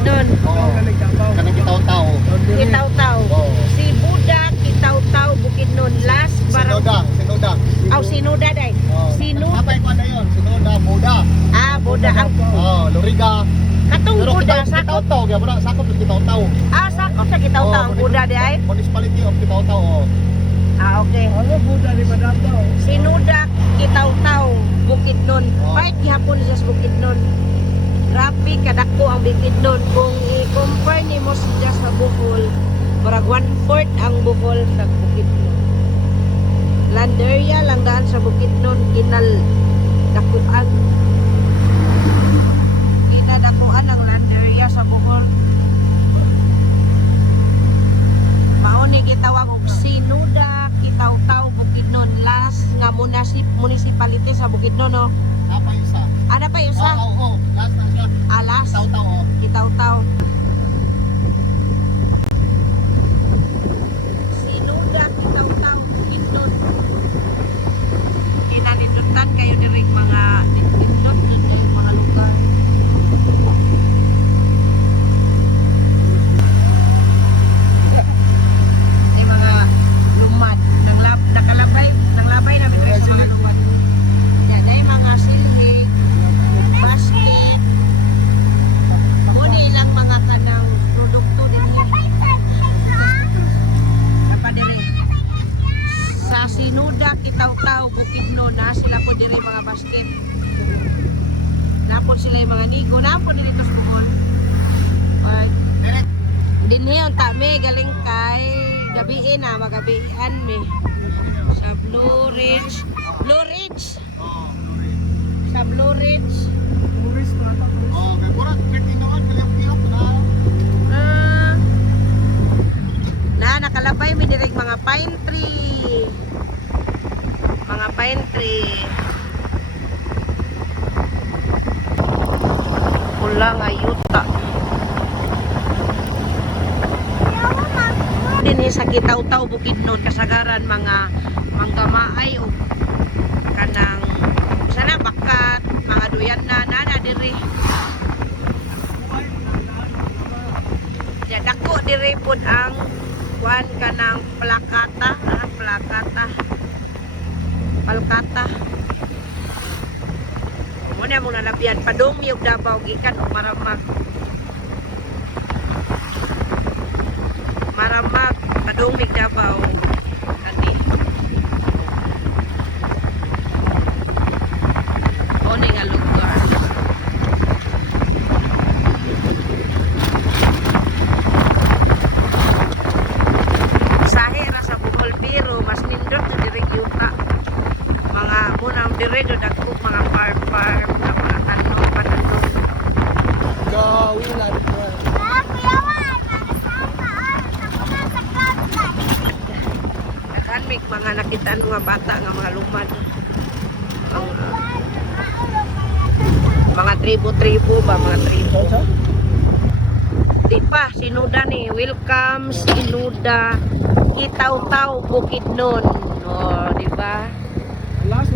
Bukidnon. Oo. Kanang Kitaw-Taw. Kitaw-Taw. Oo. Si Buda, Kitaw-Taw, Bukidnon. Last barang. Sinoda. Aw, Sinuda day. Sinuda. Kapay ko na yun. Sinoda, Buda. Ah, Buda. Ang Luriga. katong Pero Buda, sakop. Kitaw-Taw. Kaya muna, sakop ng Kitaw-Taw. Ah, sakop sa Kitaw-Taw. Ang Buda day. Municipality of Kitaw-Taw. Oo. Ah, okay. Ano Buda di Madam daw? Sinuda, Kitaw-Taw, Bukidnon. Oh. Kahit gihapon siya sa Bukidnon. Grabe kadako ang Bukidnon. Kung i-compare ni mo siya sa Bohol, parang 1/4 ang Bohol sa Bukidnon. Land area lang daan sa Bukidnon, kinadakuan. Kinadakuan ang land area sa Bohol. Mauni gitawag og Sinuda, Kitaw-Taw, Bukidnon. Last nga municipality sa Bukidnon, no? Apa isa? Ano pa yung sa? Oo. Last na siya. Alas, Kitaw-Taw. Oo. Kitaw-Taw. Sinuda, Kitaw-Taw, Bukidnon. Kinanindutan kayo na rin mga nindot ng mga lugar. Ay mga lumad. Nakalabay namin kayo sa mga lumad. Yan ay mga silhig, basket. Muna ilang mga kanang produkto din napadiri. Sa Sinuda, Kitaw-Taw, Bukidnon na sila po diri mga basket. Napon sila yung mga nigo. Napon diri ito sa Bohol. Alright. Dinhi ang tami galing kay gabiin na magabian mi sa Blue Ridge. Blue Ridge. Sa Blue Ridge. Tourist na ata. Oo. Kaya mura, 13 naman. Kaliyak-tiyak na. Nakalabay mi direk mga pine tree. Mga pine tree. Pula nga yuta. Dinhi sa Kitaw-Taw, Bukidnon, kasagaran mga manggamaay o kanang sana bakat, mga duyan na nana diri. Ya dako diri pud ang kuan kanang plakata, palkata. Muna mo nalabian padumi og Davao gikan og Maramag. Maramag, padumi og Davao. Kani. Oni nga lugar. Sahe ra sa Bohol pero mas nindot sa diri yuta. Mga munang diri do dagko mga farm na mga tanong. Gawilan ko. Nakanmik mga nakitaan mga bata nga mga lumad. Ang mga tribo-tribo ba, mga tribo. Di pa, Sinuda ni. Welcome, Sinuda. Kitaw-Taw, Bukidnon. O, di ba? Last